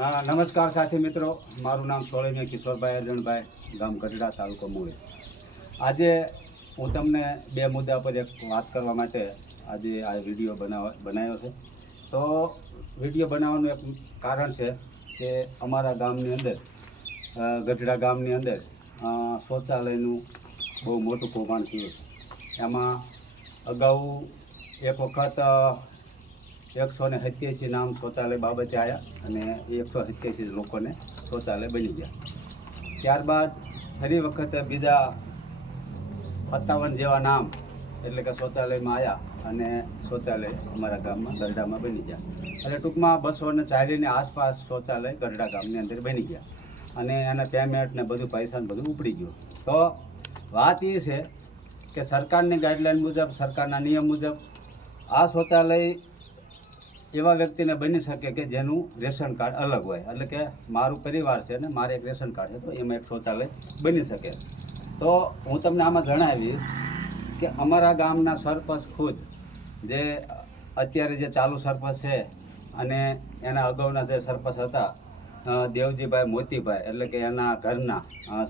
નમસ્કાર સાથી મિત્રો, મારું નામ સોળીયા કિશોરભાઈ અરજણભાઈ, ગામ ગઢડા, તાલુકો મૂળી. આજે હું તમને બે મુદ્દા પર એક વાત કરવા માટે આજે આ વિડીયો બનાવ્યો છે. તો વિડીયો બનાવવાનું એક કારણ છે કે અમારા ગામની અંદર, ગઢડા ગામની અંદર શૌચાલયનું બહુ મોટું કૌભાંડ થયું છે. એમાં અગાઉ એક વખત 187 નામ શૌચાલય બાબતે આવ્યા અને 187 લોકોને શૌચાલય બની ગયા. ત્યારબાદ ફરી વખત બીજા 57 જેવા નામ એટલે કે શૌચાલયમાં આવ્યા અને શૌચાલય અમારા ગામમાં ગરડામાં બની ગયા. એટલે ટૂંકમાં 240ની આસપાસ શૌચાલય ગરડા ગામની અંદર બની ગયા અને એના પેમેન્ટ ને બધું પૈસા બધું ઉપડી ગયું. તો વાત એ છે કે સરકારની ગાઈડલાઈન મુજબ, સરકારના નિયમ મુજબ આ શૌચાલય એવા વ્યક્તિને બની શકે કે જેનું રેશન કાર્ડ અલગ હોય. એટલે કે મારું પરિવાર છે ને મારે એક રેશન કાર્ડ છે, તો એમાં એક શૌચાલય બની શકે. તો હું તમને આમાં જણાવીશ કે અમારા ગામના સરપંચ ખુદ, જે અત્યારે જે ચાલુ સરપંચ છે અને એના અગાઉના જે સરપંચ હતા દેવજીભાઈ મોતીભાઈ, એટલે કે એના ઘરના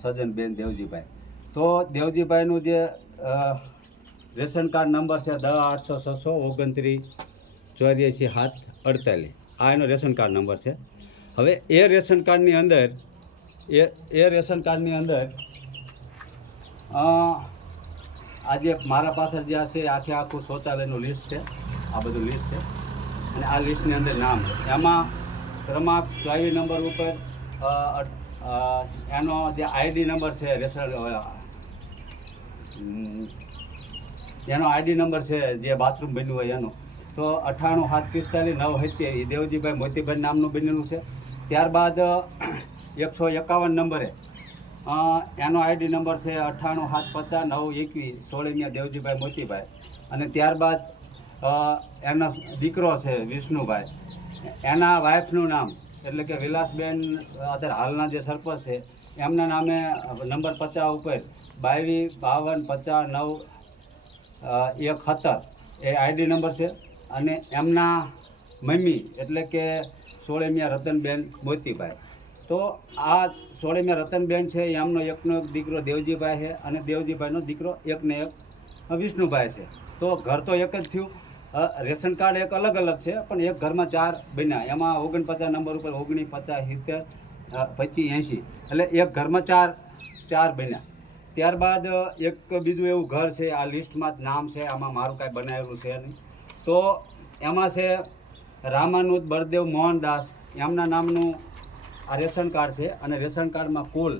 સજનબેન દેવજીભાઈ. તો દેવજીભાઈનું જે રેશન કાર્ડ નંબર છે 10-800-629-84-7-48, આ એનો રેશન કાર્ડ નંબર છે. હવે એ રેશન કાર્ડની અંદર આજે મારા પાસે જે છે આખું શૌચાલયનું લિસ્ટ છે, આ બધું લિસ્ટ છે અને આ લિસ્ટની અંદર નામ છે. એમાં ક્રમાંક 24 નંબર ઉપર એનો જે આઈડી નંબર છે, એનો આઈડી નંબર છે જે બાથરૂમ બન્યું હોય એનો, તો 98-745-987 દેવજીભાઈ મોતીભાઈ નામનું બનેલું છે. ત્યારબાદ 151 નંબરે એનો આઈડી નંબર છે 98-750-921 સોળીમિયા દેવજીભાઈ મોતીભાઈ. અને ત્યારબાદ એનો દીકરો છે વિષ્ણુભાઈ, એના વાઇફનું નામ એટલે કે વિલાસબેન અત્યારે હાલના જે સરપંચ છે એમના નામે નંબર 50 ઉપર 22-52-9-71 એ આઈડી નંબર છે. અને એમના મમ્મી એટલે કે સોળીમિયા રતનબેન મોતીભાઈ. તો આ સોળીમિયા રતનબેન છે એમનો એકનો એક દીકરો દેવજીભાઈ છે અને દેવજીભાઈનો દીકરો એકને એક વિષ્ણુભાઈ છે. તો ઘર તો એક જ થયું. રેશન કાર્ડ એક અલગ અલગ છે પણ એક ઘરમાં 4 બન્યા. એમાં 49 નંબર ઉપર 49-50-70-25-80 એટલે એક ઘરમાં 4 બન્યા. ત્યારબાદ એક બીજું એવું ઘર છે, આ લિસ્ટમાં જ નામ છે, આમાં મારું કાંઈ બનાવેલું છે નહીં. તો એમાં છે રામાનુજ બળદેવ મોહનદાસ, એમના નામનું આ રેશન કાર્ડ છે અને રેશન કાર્ડમાં કુલ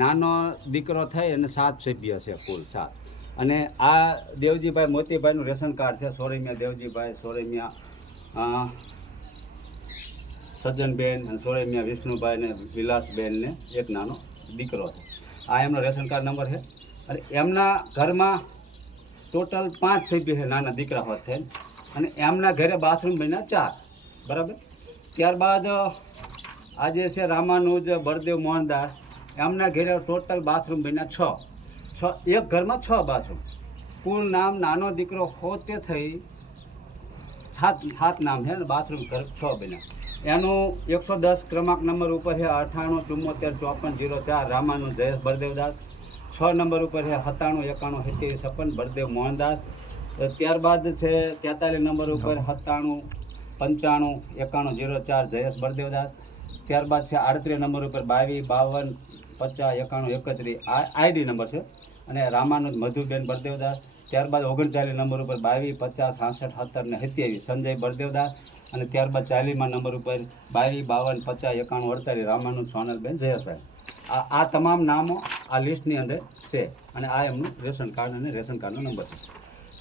નાનો દીકરો થઈ અને 7 સભ્ય છે, કુલ 7. અને આ દેવજીભાઈ મોતીભાઈનું રેશન કાર્ડ છે, સોળીમિયા દેવજીભાઈ, સોળીમિયા સજ્જનબેન અને સોળીમિયા વિષ્ણુભાઈ ને વિલાસબેન ને એક નાનો દીકરો છે. આ એમનો રેશન કાર્ડ નંબર છે. અને એમના ઘરમાં ટોટલ 5 સભ્ય છે, નાના દીકરા હોત થઈને. અને એમના ઘરે બાથરૂમ બન્યા 4, બરાબર. ત્યારબાદ આજે છે રામાનુજ બળદેવ મોહનદાસ, એમના ઘરે ટોટલ બાથરૂમ બન્યા 6. એક ઘરમાં 6 બાથરૂમ. કુલ નામ નાનો દીકરો હોતે થઈ 7 નામ છે અને બાથરૂમ ઘર 6 બન્યા. એનું 110 ક્રમાંક નંબર ઉપર છે 98-74-54-04 રામાનુજ જયેશ બળદેવદાસ. 6 નંબર ઉપર છે 97-91-70-56 બળદેવ મોહનદાસ. ત્યારબાદ છે 43 નંબર ઉપર 97-95-91-04 જયેશ બળદેવદાસ. ત્યારબાદ છે 38 નંબર ઉપર 22-52-50-91-31 આઈડી નંબર છે અને રામાનુજ મધુબેન બળદેવદાસ. ત્યારબાદ 39 નંબર ઉપર 22-50-66-70-27 સંજય બળદેવદાસ. અને ત્યારબાદ 40માં નંબર ઉપર 22-52-50-91-48 રામાનુજ સોનલબેન જયેશભાઈ. આ તમામ નામો આ લિસ્ટની અંદર છે અને આ એમનું રેશન કાર્ડ અને રેશન કાર્ડનો નંબર છે.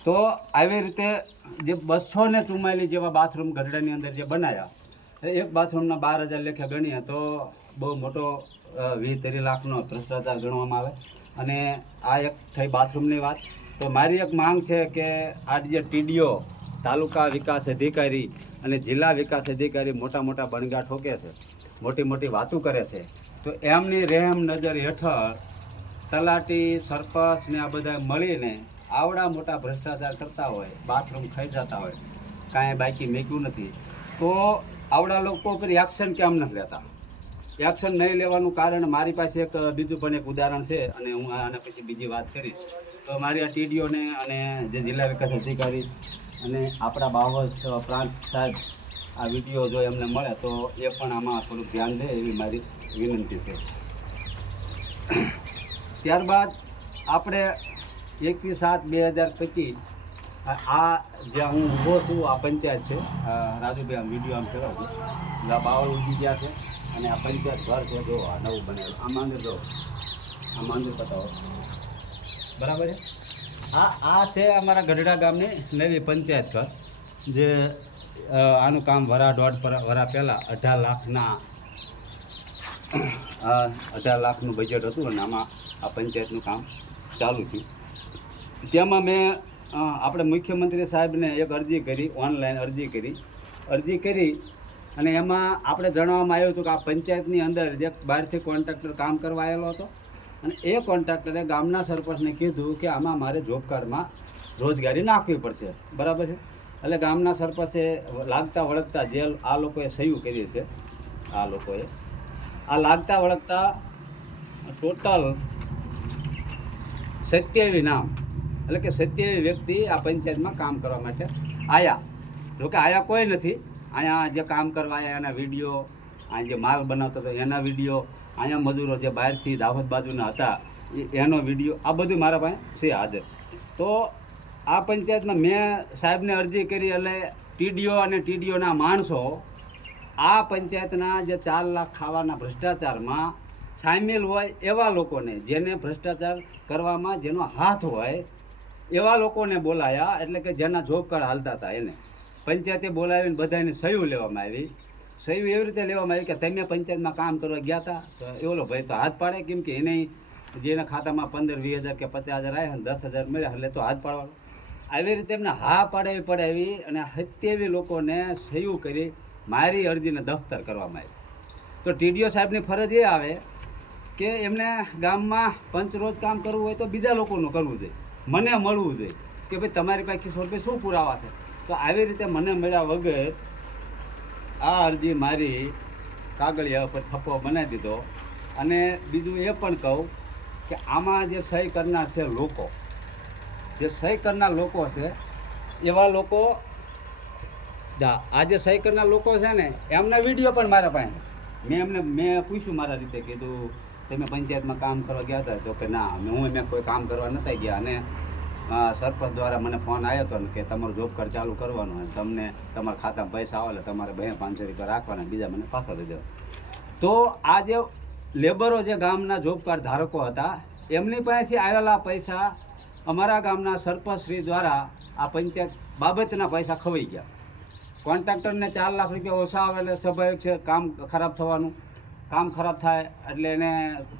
તો આવી રીતે જે 244 જેવા બાથરૂમ ગઢડાની અંદર જે બનાવ્યા, એક બાથરૂમના 12,000 લેખે ગણીએ તો બહુ મોટો 20-30 લાખનો ભ્રષ્ટાચાર ગણવામાં આવે. અને આ એક થઈ બાથરૂમની વાત. તો મારી એક માંગ છે કે આ જે ટીડીઓ, તાલુકા વિકાસ અધિકારી અને જિલ્લા વિકાસ અધિકારી મોટા બણગા ઠોકે છે, મોટી વાતો કરે છે, તો એમની રહેમ નજર હેઠળ તલાટી, સરપંચ ને આ બધા મળીને આવડા મોટા ભ્રષ્ટાચાર કરતા હોય, બાથરૂમ ખાઈ જતા હોય, કાંઈ બાકી મૂક્યું નથી, તો આવડા લોકો પર એક્શન કેમ નથી લેતા? એક્શન નહીં લેવાનું કારણ મારી પાસે એક બીજું પણ એક ઉદાહરણ છે, અને હું આના પછી બીજી વાત કરીશ. તો મારી આ ટીડીઓને અને જે જિલ્લા વિકાસ અધિકારી અને આપણા બાવળ પ્રાંત સાહેબ આ વિડીયો જો એમને મળે તો એ પણ આમાં થોડુંક ધ્યાન દે એવી મારી વિનંતી છે. ત્યારબાદ આપણે 21/7/2025 આ જ્યાં હું ઊભો છું આ પંચાયત છે. રાજુભાઈ આમ વિડીયો આમ ફેરવું છું, આ બાવળ ઉગી ગયા છે અને આ પંચાયત ઘર છે. જો આ નવું બનેલું, આ માંગે જો આ માંગે બતાવો, બરાબર છે. આ છે અમારા ગઢડા ગામની નવી પંચાયત ઘર, જે આનું કામ દોઢ વરા પહેલાં 18 લાખનું બજેટ હતું અને આમાં આ પંચાયતનું કામ ચાલુ થયું. તેમાં મેં આપણે મુખ્યમંત્રી સાહેબને એક અરજી કરી, ઓનલાઈન અરજી કરી અને એમાં આપણે જણાવવામાં આવ્યું હતું કે આ પંચાયતની અંદર જે બહારથી કોન્ટ્રાક્ટર કામ કરવા આવેલો હતો અને એ કોન્ટ્રાક્ટરે ગામના સરપંચને કીધું કે આમાં મારે જોબ કાર્ડમાં રોજગારી નાખવી પડશે, બરાબર છે. એટલે ગામના સરપંચે લાગતા વળગતા જે આ લોકોએ સહી કરી છે, આ લોકોએ આ લાગતા વળગતા ટોટલ 27 નામ, એટલે કે 27 વ્યક્તિ આ પંચાયતમાં કામ કરવા માટે આવ્યા. જોકે આયા કોઈ નથી, અહીંયા જે કામ કરવા આવ્યા એના વિડીયો, અહીંયા જે માલ બનાવતો હતો એના વિડીયો, અહીંયા મજૂરો જે બહારથી દાહોદ બાજુના હતા એનો વિડીયો, આ બધું મારા પાસે છે હાજર. તો આ પંચાયતમાં મેં સાહેબને અરજી કરી એટલે ટીડીઓ અને ટીડીઓના માણસો આ પંચાયતના જે 4 લાખ ખાવાના ભ્રષ્ટાચારમાં સામેલ હોય એવા લોકોને, જેને ભ્રષ્ટાચાર કરવામાં જેનો હાથ હોય એવા લોકોને બોલાયા. એટલે કે જેના જોબ કાર્ડ હાલતા હતા એને પંચાયતે બોલાવીને બધાને સહી લેવામાં આવી. સહી એવી રીતે લેવામાં આવી કે તમે પંચાયતમાં કામ કરવા ગયા હતા, તો એવો ભાઈ તો હાથ પાડે, કેમ કે એને જેના ખાતામાં 15-20 હજાર કે 50 હજાર આવ્યા અને 10 હજાર મળ્યા એટલે તો હાથ પાડવાનો. આવી રીતે એમને હા પાડાવી પડાવી અને 27 લોકોને સહી કરી મારી અરજીને દફતર કરવામાં આવી. તો ટીડીઓ સાહેબની ફરજ એ આવે કે એમને ગામમાં પંચરોજ કામ કરવું હોય તો બીજા લોકોનું કરવું જોઈએ, મને મળવું જોઈએ કે ભાઈ તમારી પાસે ₹100 શું પુરાવા છે. તો આવી રીતે મને મળ્યા વગર આ અરજી મારી કાગળિયા ઉપર થપ્પો બનાવી દીધો. અને બીજું એ પણ કહું કે આમાં જે સહી કરનાર છે લોકો, જે સહી કરનાર લોકો છે એવા લોકો, આ જે સહી કરનાર લોકો છે ને એમના વિડીયો પણ મારા પાસે. મેં પૂછ્યું, મારા રીતે કીધું તમે પંચાયતમાં કામ કરવા ગયા હતા? તો કે ના, મેં કોઈ કામ કરવા નહોતા ગયા અને સરપંચ દ્વારા મને ફોન આવ્યો હતો કે તમારું જોબ કાર્ડ ચાલુ કરવાનું અને તમને તમારા ખાતામાં પૈસા આવે એટલે તમારે 200-500 રૂપિયા રાખવાના, બીજા મને પાછા દઈ દેવા. તો આ જે લેબરો જે ગામના જોબ કાર્ડ ધારકો હતા એમની પાસેથી આવેલા પૈસા અમારા ગામના સરપંચશ્રી દ્વારા આ પંચાયત બાબતના પૈસા ખવાઈ ગયા. કોન્ટ્રાક્ટરને 4 લાખ રૂપિયા ઓછા આવે એટલે સ્વાભાવિક છે કામ ખરાબ થવાનું. કામ ખરાબ થાય એટલે એને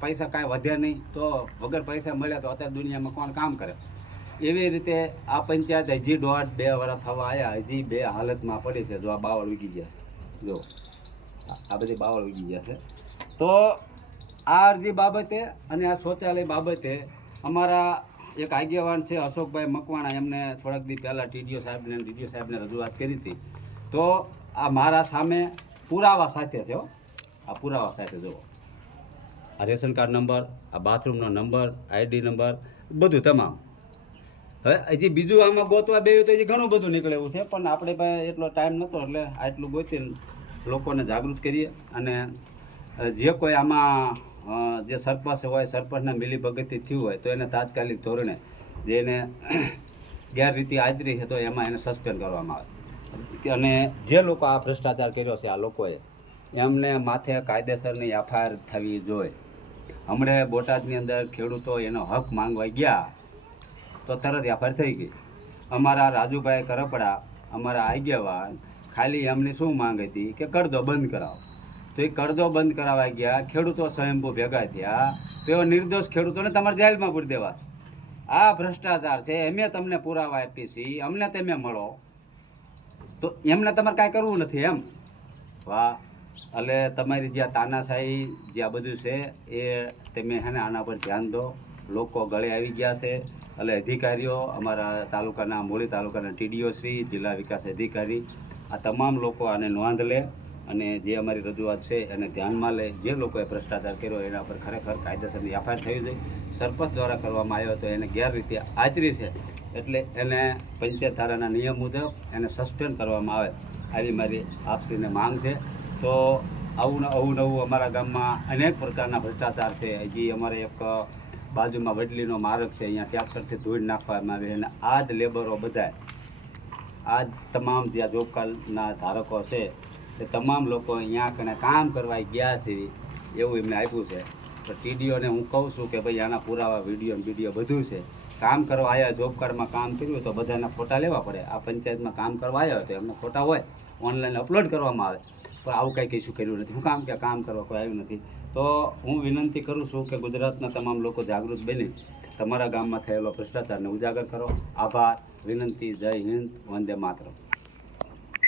પૈસા કાંઈ વધે નહીં, તો વગર પૈસા મળ્યા તો અત્યારે દુનિયામાં કોણ કામ કરે. એવી રીતે આ પંચાયત હજી 1.5-2 વર્ષ થવા આવ્યા, હજી 2 હાલતમાં પડી છે. જો આ બાવળ ઉગી ગયા, જો આ બધી બાવળ ઉગી ગયા છે. તો આ અરજી બાબતે અને આ શૌચાલય બાબતે અમારા એક આગેવાન છે અશોકભાઈ મકવાણા, એમને થોડાક દી પહેલાં ટીડીઓ સાહેબને રજૂઆત કરી હતી. તો આ મારા સામે પુરાવા સાથે છે, આ પુરાવા સાથે જુઓ, આ રેશન કાર્ડ નંબર, આ બાથરૂમનો નંબર, ID નંબર, બધું તમામ. હવે હજી બીજું આમાં ગોતવા બેવું તો હજી ઘણું બધું નીકળે એવું છે, પણ આપણે પાસે એટલો ટાઈમ નહોતો એટલે આટલું ગોતીને લોકોને જાગૃત કરીએ. અને જે કોઈ આમાં જે સરપંચ હોય, સરપંચના મિલીભગતથી થયું હોય તો એને તાત્કાલિક ધોરણે જે એને ગેરરીતિ આચરી છે તો એમાં એને સસ્પેન્ડ કરવામાં આવે. અને જે લોકો આ ભ્રષ્ટાચાર કર્યો છે આ લોકોએ, એમને માથે કાયદેસરની FIR થવી જોઈએ. હમણાં બોટાદની અંદર ખેડૂતો એનો હક માંગવા ગયા તો તરત FIR થઈ ગઈ. અમારા રાજુભાઈ કરપડા, અમારા આગેવાન, ખાલી એમની શું માંગ હતી કે કરદો બંધ કરાવો. તો એ કરદો બંધ કરાવવા ગયા, ખેડૂતો સ્વયંભૂ ભેગા થયા, તેઓ નિર્દોષ ખેડૂતોને તમારે જેલમાં પૂરી દેવા. આ ભ્રષ્ટાચાર છે, અમે તમને પુરાવા આપી છીએ, અમને તમે મળો. તો એમને તમારે કાંઈ કરવું નથી એમ. વાહ! એટલે તમારી જે તાનાશાહી જે આ બધું છે એ તમે હે ને આના પર ધ્યાન દો. લોકો ગળે આવી ગયા છે. એટલે અધિકારીઓ, અમારા તાલુકાના મૂળી તાલુકાના ટીડીઓ શ્રી, જિલ્લા વિકાસ અધિકારી આ તમામ લોકો આને નોંધ લે અને જે અમારી રજૂઆત છે એને ધ્યાનમાં લે. જે લોકોએ ભ્રષ્ટાચાર કર્યો એના પર ખરેખર કાયદેસરની એફઆઈઆર થવી જોઈએ. સરપંચ દ્વારા કરવામાં આવ્યો તો એને ગેરરીતિ આચરી છે એટલે એને પંચાયત ધારાના નિયમ મુજબ એને સસ્પેન્ડ કરવામાં આવે આવી મારી આપશ્રીને માંગ છે. તો આવું નવું અમારા ગામમાં અનેક પ્રકારના ભ્રષ્ટાચાર છે. હજી અમારે એક બાજુમાં વડલીનો માર્ગ છે, અહીંયા ટ્રેક્ટરથી ધૂળ નાખવામાં આવે અને આ જ લેબરો બધાય આ તમામ જે જોબ કાર્ડના ધારકો છે એ તમામ લોકો અહીંયા કને કામ કરવા ગયા છે એવું એમને આપ્યું છે. તો ટીડીઓને હું કહું છું કે ભાઈ આના પુરાવા વિડીયો બધું છે. કામ કરવા આવ્યા, જોબ કાર્ડમાં કામ કર્યું તો બધાના ફોટા લેવા પડે. આ પંચાયતમાં કામ કરવા આવ્યા તો એમના ફોટા હોય, ઓનલાઈન અપલોડ કરવામાં આવે. પણ આવું કંઈ કશું કર્યું નથી. હું કામ કરવા કોઈ આવ્યું નથી. તો હું વિનંતી કરું છું કે ગુજરાતના તમામ લોકો જાગૃત બની તમારા ગામમાં થયેલો ભ્રષ્ટાચારને ઉજાગર કરો. આભાર, વિનંતી. જય હિન્દ, વંદે માતરમ.